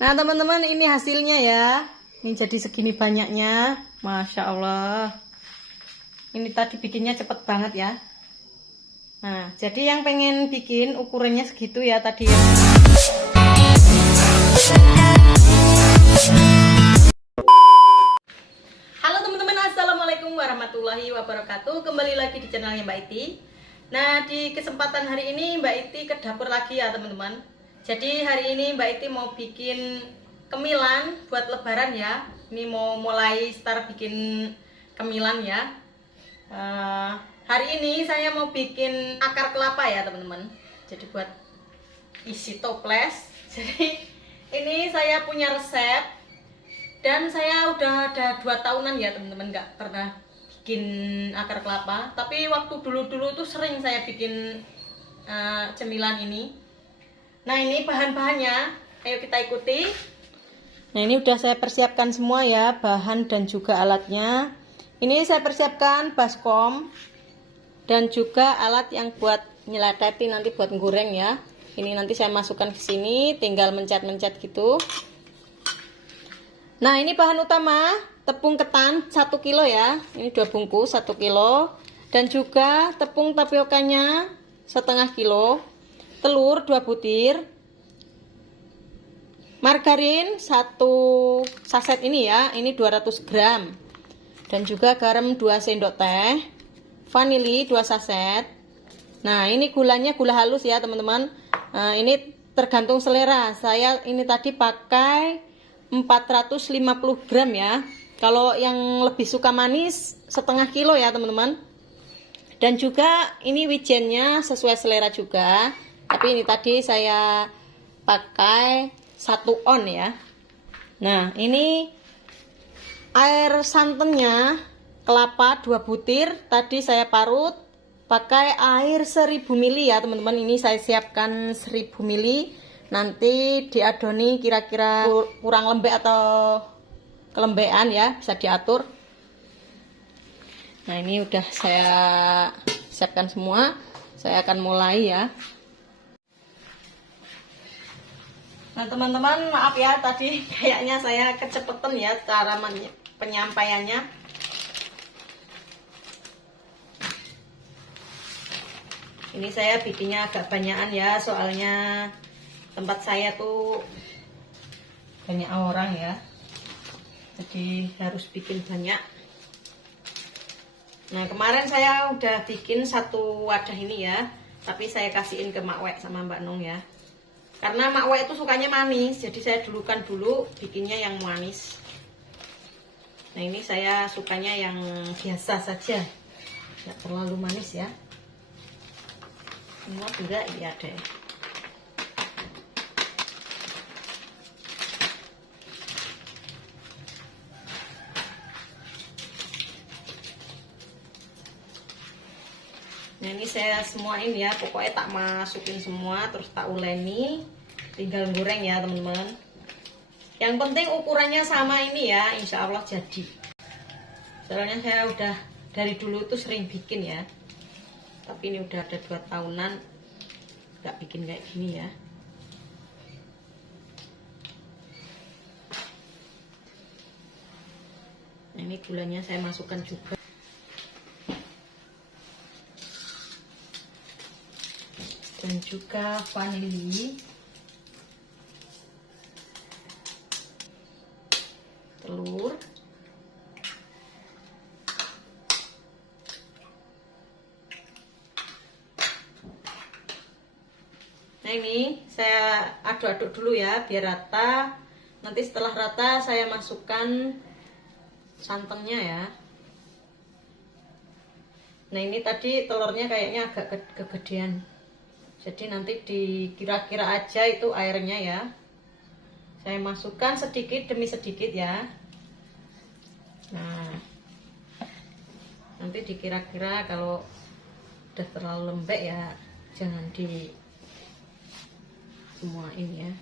Nah teman-teman, ini hasilnya ya. Ini jadi segini banyaknya. Masya Allah. Ini tadi bikinnya cepet banget ya. Nah, jadi yang pengen bikin ukurannya segitu ya tadi ya. Halo teman-teman, assalamualaikum warahmatullahi wabarakatuh. Kembali lagi di channelnya Mbak Iti. Nah, di kesempatan hari ini Mbak Iti ke dapur lagi ya teman-teman. Jadi hari ini Mbak Iti mau bikin cemilan buat lebaran ya. Ini mau mulai start bikin cemilan ya. Hari ini saya mau bikin akar kelapa ya teman-teman. Jadi buat isi toples. Jadi ini saya punya resep dan saya udah ada 2 tahunan ya teman-teman nggak pernah bikin akar kelapa. Tapi waktu dulu-dulu tuh sering saya bikin cemilan ini. Nah ini bahan-bahannya, ayo kita ikuti. Nah ini udah saya persiapkan semua ya, bahan dan juga alatnya. Ini saya persiapkan baskom dan juga alat yang buat nyeladati nanti buat goreng ya. Ini nanti saya masukkan ke sini, tinggal mencet-mencet gitu. Nah ini bahan utama, tepung ketan 1 kilo ya. Ini 2 bungkus 1 kilo. Dan juga tepung tapiokanya setengah kilo. Telur 2 butir. Margarin 1 saset ini ya, ini 200 gram. Dan juga garam 2 sendok teh. Vanili 2 saset. Nah ini gulanya gula halus ya teman-teman. Nah, ini tergantung selera. Saya ini tadi pakai 450 gram ya. Kalau yang lebih suka manis setengah kilo ya teman-teman. Dan juga ini wijennya sesuai selera juga. Tapi ini tadi saya pakai 1 on ya. Nah ini air santannya kelapa 2 butir tadi saya parut pakai air 1000 ml ya teman-teman. Ini saya siapkan 1000 ml. Nanti diadoni kira-kira kurang lembek atau kelembean ya, bisa diatur. Nah ini udah saya siapkan semua. Saya akan mulai ya. Nah teman-teman, maaf ya tadi kayaknya saya kecepetan ya cara penyampaiannya. Ini saya bikinnya agak banyakan ya, soalnya tempat saya tuh banyak orang ya, jadi harus bikin banyak. Nah kemarin saya udah bikin 1 wadah ini ya, tapi saya kasihin ke Mak Wek sama Mbak Nung ya, karena Mak Wek itu sukanya manis, jadi saya dulukan dulu bikinnya yang manis. Nah ini saya sukanya yang biasa saja, nggak terlalu manis ya. Semua juga iya deh. Nah ini saya semuain ya, pokoknya tak masukin semua terus tak uleni, tinggal goreng ya teman-teman. Yang penting ukurannya sama ini ya, insya Allah jadi. Soalnya saya udah dari dulu tuh sering bikin ya, tapi ini udah ada 2 tahunan nggak bikin kayak gini ya. Nah ini gulanya saya masukkan juga. Dan juga vanili, telur, nah ini saya aduk-aduk dulu ya biar rata. Nanti setelah rata saya masukkan santannya ya. Nah ini tadi telurnya kayaknya agak kegedean, jadi nanti dikira-kira aja itu airnya ya. Saya masukkan sedikit demi sedikit ya. Nah nanti dikira-kira, kalau udah terlalu lembek ya jangan di semuain ya.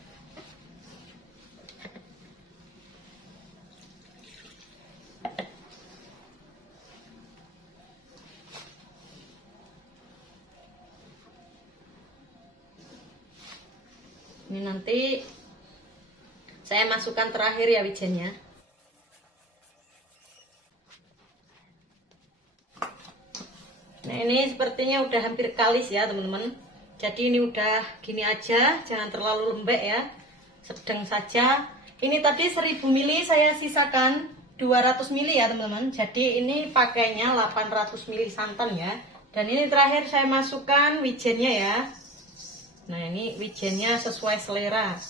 Ini nanti Saya masukkan terakhir ya wijennya. Nah ini sepertinya udah hampir kalis ya teman-teman. Jadi ini udah gini aja, jangan terlalu lembek ya, sedang saja. Ini tadi 1000 ml saya sisakan 200 ml ya teman-teman. Jadi ini pakainya 800 ml santan ya. Dan ini terakhir saya masukkan wijennya ya. Nah ini wijennya sesuai selera.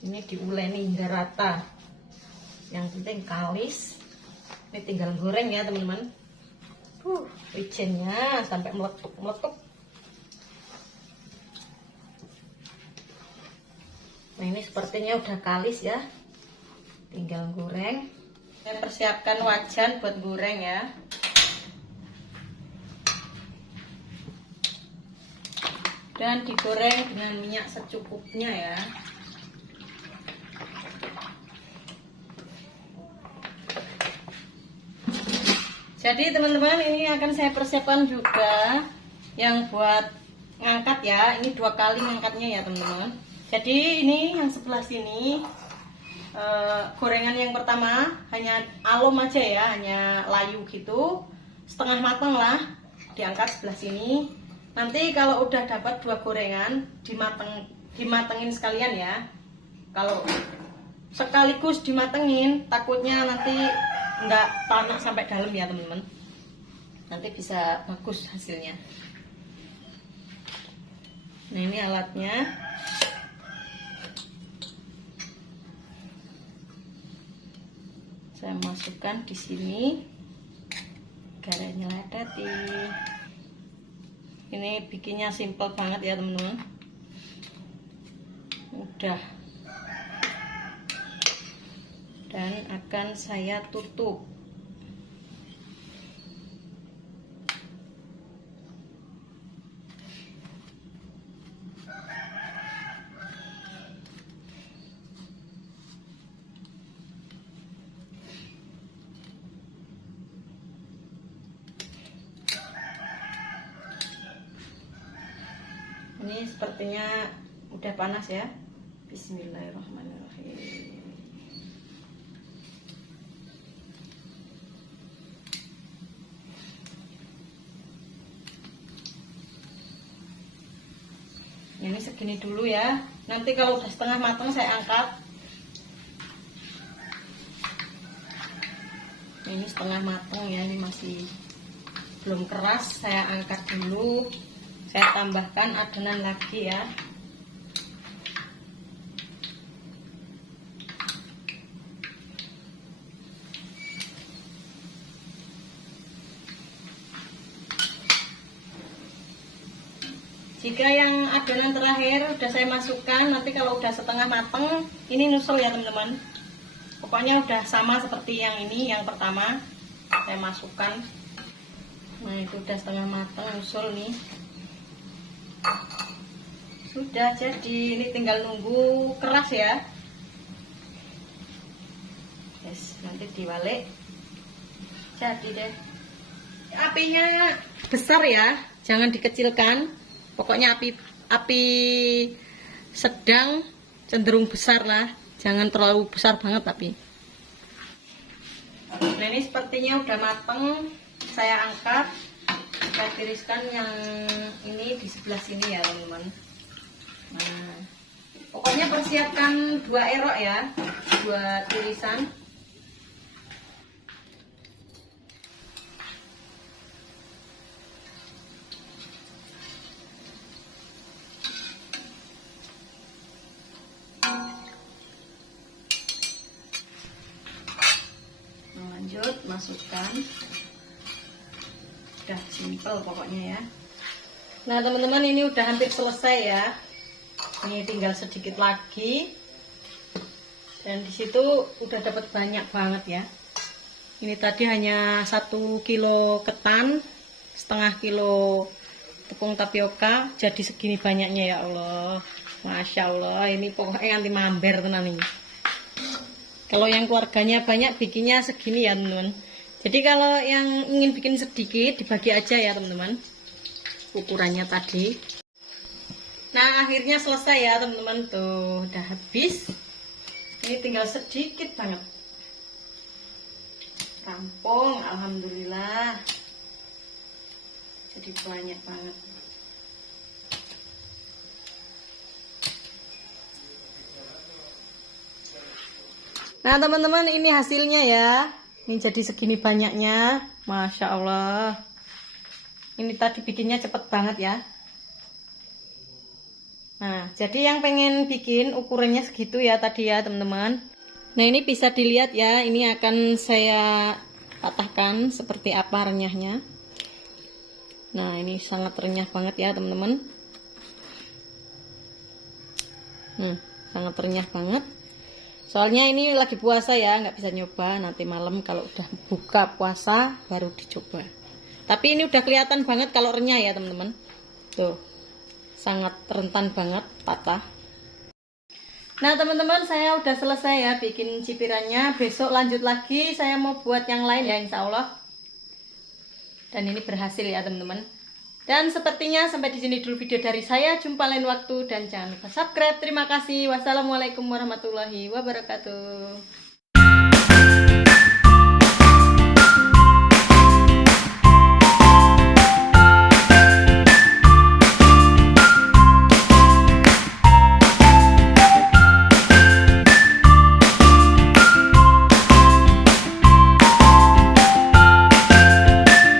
Ini diuleni hingga rata. Yang penting kalis. Ini tinggal goreng ya teman-teman. Wijennya sampai meletup-meletup. Nah ini sepertinya udah kalis ya. Tinggal goreng. Saya persiapkan wajan buat goreng ya. Dan digoreng dengan minyak secukupnya ya. Jadi teman-teman ini akan saya persiapkan juga yang buat ngangkat ya. Ini 2 kali ngangkatnya ya teman-teman. Jadi ini yang sebelah sini gorengan yang pertama hanya alum aja ya, hanya layu gitu, setengah matang lah, diangkat sebelah sini. Nanti kalau udah dapat 2 gorengan dimatengin sekalian ya. Kalau sekaligus dimatengin takutnya nanti nggak panas sampai dalam ya teman-teman, nanti bisa bagus hasilnya. Nah ini alatnya. Saya masukkan di sini, garamnya ladati. Ini bikinnya simple banget ya teman-teman, mudah. Dan akan saya tutup. Ini sepertinya udah panas ya. Bismillahirrahmanirrahim. Ini segini dulu ya. Nanti kalau udah setengah matang saya angkat. Ini setengah matang ya, ini masih belum keras. Saya angkat dulu. Saya tambahkan adonan lagi ya. Jika yang adonan terakhir udah saya masukkan, nanti kalau udah setengah mateng, ini nyusul ya teman-teman. Pokoknya udah sama seperti yang ini, yang pertama saya masukkan. Nah itu udah setengah mateng, nyusul nih. Sudah jadi, ini tinggal nunggu keras ya. Yes, nanti diwalik. Jadi deh. Apinya besar ya, jangan dikecilkan. Pokoknya api sedang, cenderung besar lah, jangan terlalu besar banget tapi. Nah ini sepertinya udah mateng, saya angkat, saya tiriskan yang ini di sebelah sini ya teman-teman. Nah, pokoknya persiapkan 2 erok ya, 2 tirisan. Lanjut masukkan. Udah simple pokoknya ya. Nah teman-teman ini udah hampir selesai ya. Ini tinggal sedikit lagi. Dan disitu udah dapat banyak banget ya. Ini tadi hanya 1 kilo ketan, setengah kilo tepung tapioka, jadi segini banyaknya ya Allah. Masya Allah, ini pokoknya anti mamber tenan ini. Kalau yang keluarganya banyak bikinnya segini ya teman-teman. Jadi kalau yang ingin bikin sedikit dibagi aja ya teman-teman. Ukurannya tadi. Nah, akhirnya selesai ya teman-teman. Tuh, udah habis. Ini tinggal sedikit banget. Rampung, alhamdulillah. Jadi banyak banget. Nah, teman-teman, ini hasilnya ya. Ini jadi segini banyaknya. Masya Allah. Ini tadi bikinnya cepet banget ya. Nah, jadi yang pengen bikin ukurannya segitu ya tadi ya teman-teman. Nah, ini bisa dilihat ya, ini akan saya patahkan seperti apa renyahnya. Nah, ini sangat renyah banget ya teman-teman. Sangat renyah banget. Soalnya ini lagi puasa ya, nggak bisa nyoba. Nanti malam kalau udah buka puasa baru dicoba. Tapi ini udah kelihatan banget kalau renyah ya teman-teman. Tuh. Sangat rentan banget patah. Nah teman-teman, saya udah selesai ya bikin cipirannya. Besok lanjut lagi, saya mau buat yang lain ya insya Allah. Dan ini berhasil ya teman-teman. Dan sepertinya sampai di sini dulu video dari saya. Jumpa lain waktu dan jangan lupa subscribe. Terima kasih. Wassalamualaikum warahmatullahi wabarakatuh.